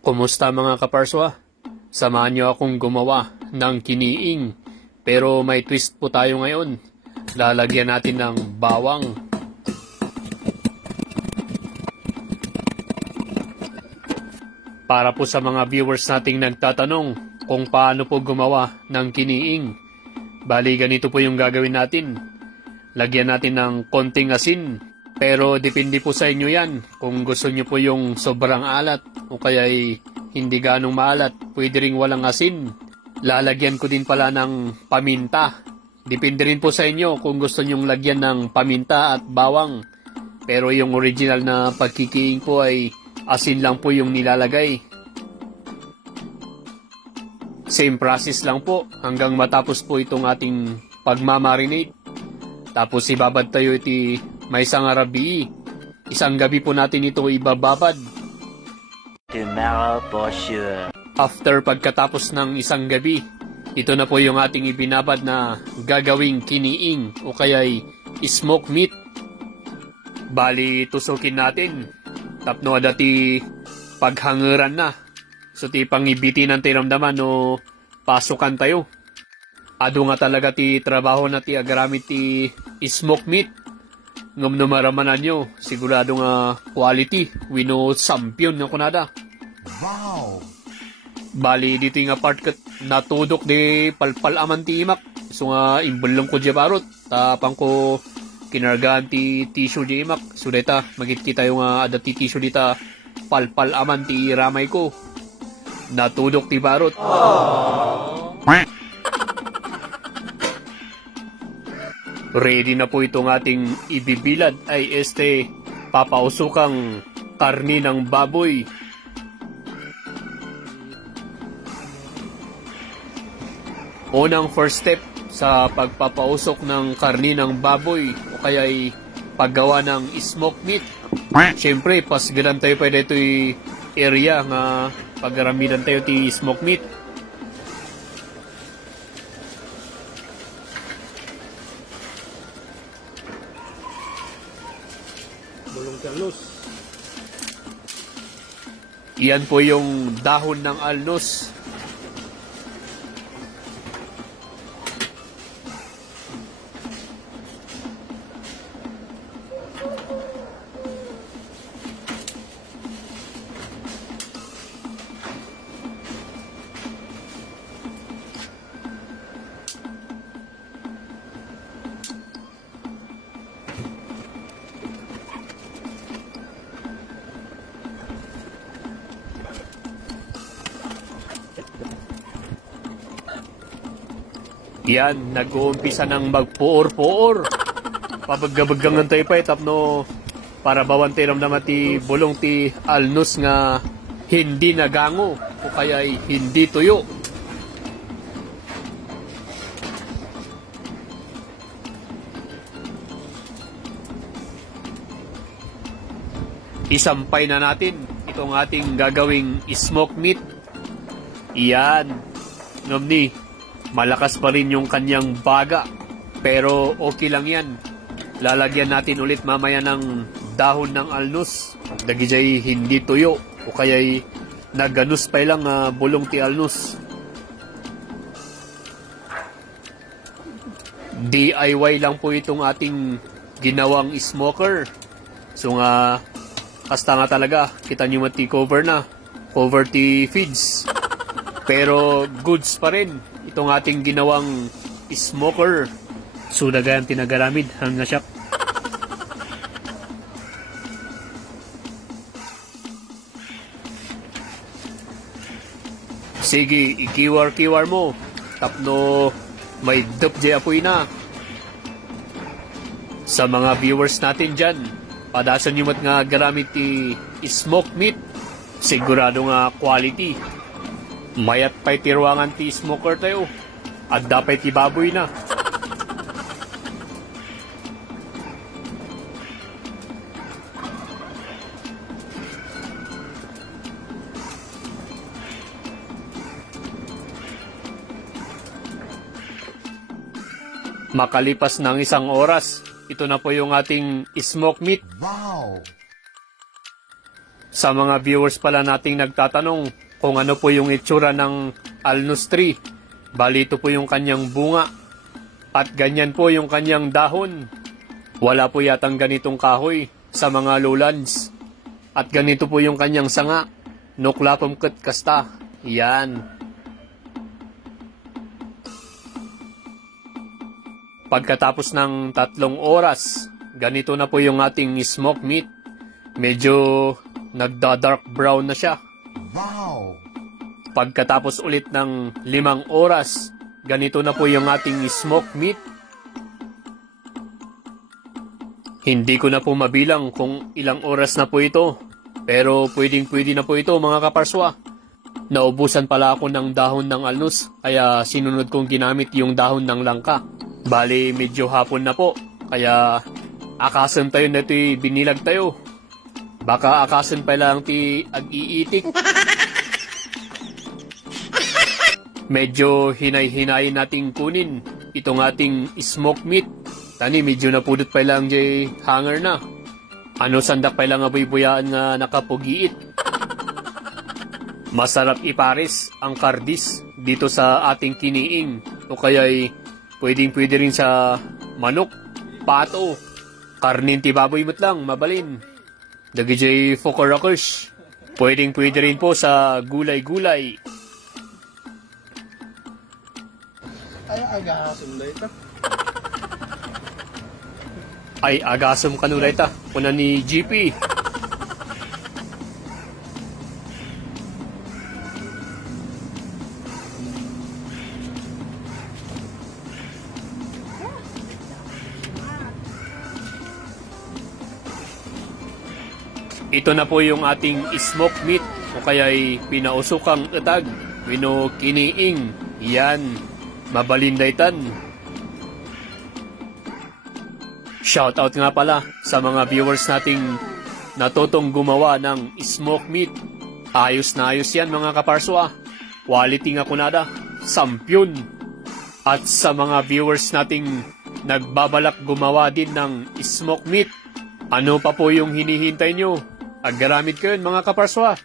Kumusta mga kaparswa? Samahan niyo akong gumawa ng kiniing. Pero may twist po tayo ngayon. Lalagyan natin ng bawang. Para po sa mga viewers nating nagtatanong kung paano po gumawa ng kiniing. Bali ganito po yung gagawin natin. Lagyan natin ng konting asin. Pero depende po sa inyo yan. Kung gusto nyo po yung sobrang alat o kaya hindi ganong maalat, pwede ring walang asin. Lalagyan ko din pala ng paminta. Depende rin po sa inyo kung gusto nyong lagyan ng paminta at bawang. Pero yung original na pagkikiing po ay asin lang po yung nilalagay. Same process lang po hanggang matapos po itong ating pagmamarinate. Tapos ibabad tayo iti may isang arabi. Isang gabi po natin ito ibababad. Tomorrow for sure. After pagkatapos ng isang gabi, ito na po yung ating ibinabad na gagawing kiniing o kaya'y smoke meat. Bali, tusukin natin. Tapno dati paghangeran na. So ti pangibiti ng tiramdaman o pasukan tayo. Ado nga talaga ti trabaho na ti agaramit ti smoke meat. Ngam numaramanan nyo, sigurado nga quality, wino champion nga kunada. Wow! Bali, dito nga part kat natudok di palpal aman ti imak. So nga imbulong ko di barot, tapang ko kinargaan ti tissue di imak. So deta, magkita yung ada ti tissue dita palpal aman ti ramay ko. Natudok ti barot. Ready na po itong ating ibibilad ay papausukang karni ng baboy. Unang first step sa pagpapausok ng karni ng baboy o kaya'y paggawa ng smoke meat. Siyempre, pasgadan tayo pa dito area nga pagaramidan tayo ti smoke meat. Iyan po yung dahon ng alnos. Yan, nag-uumpisa ng magpuor-puor. Pabaggabagangan tayo pa tapno para bawan tayo ramdaman ti bulong ti alnos nga hindi nagango o kaya hindi tuyo. Isampay na natin itong ating gagawing smoke meat. Iyan, ngomni. Malakas pa rin yung kanyang baga. Pero okay lang yan. Lalagyan natin ulit mamaya ng dahon ng alnos. Dagijay hindi tuyo. O kaya'y naganus pa lang bulong ti alnos. DIY lang po itong ating ginawang smoker. So nga, hasta nga talaga. Kita nyo mati cover na. Cover ti feeds. Pero goods pa rin itong ating ginawang smoker. Sudagan tinagaramid hanggang shop. Sige, ikiwar-kiwar mo. Tapno may dup di apoy na. Sa mga viewers natin dyan, padasan nyo mat nga garamit ti smoke meat. Sigurado nga quality. Mayat pa'y tiruangan ti smoker tayo. At dapat ti baboy na. Makalipas ng isang oras, ito na po yung ating smoke meat. Wow! Sa mga viewers pala nating nagtatanong kung ano po yung itsura ng alnus tree, bali ito po yung kanyang bunga at ganyan po yung kanyang dahon. Wala po yatang ganitong kahoy sa mga lowlands at ganito po yung kanyang sanga. Nuklapom kat kasta. Yan. Pagkatapos ng 3 oras, ganito na po yung ating smoked meat. Medyo nagda-dark brown na siya. Wow! Pagkatapos ulit ng 5 oras, ganito na po yung ating smoked meat. Hindi ko na po mabilang kung ilang oras na po ito, pero pwedeng-pwede na po ito mga kaparswa. Naubusan pala ako ng dahon ng alnus, kaya sinunod kong ginamit yung dahon ng langka. Bali, medyo hapon na po, kaya akasan tayo na ito'y binilag tayo. Baka akasan pa lang ti ag-iitik. Medyo hinay-hinayin nating kunin itong ating smoked meat. Tani, medyo napudot pa lang jay hanger na. Ano sandak pa lang abuy-buyaan nga nakapugiit. Masarap ipares ang kardis dito sa ating kiniing. O kaya'y pwedeng-pwede rin sa manok, pato, karnin ti baboy mo't lang, mabalin. Dagijay fokorakers. Pwedeng-pwede rin po sa gulay-gulay. Ay, agasim na ito. Ay, agasam kanulay ta. Kuna ni GP. Ito na po yung ating smoked meat o kaya'y pinausukang etag, wino kiniing. Yan, mabalindaytan. Shoutout nga pala sa mga viewers nating natutong gumawa ng smoked meat. Ayos na ayos yan mga kaparswa. Quality nga kunada, sampyon. At sa mga viewers nating nagbabalak gumawa din ng smoked meat, ano pa po yung hinihintay nyo? Aggaramid kayo mga kaparswa.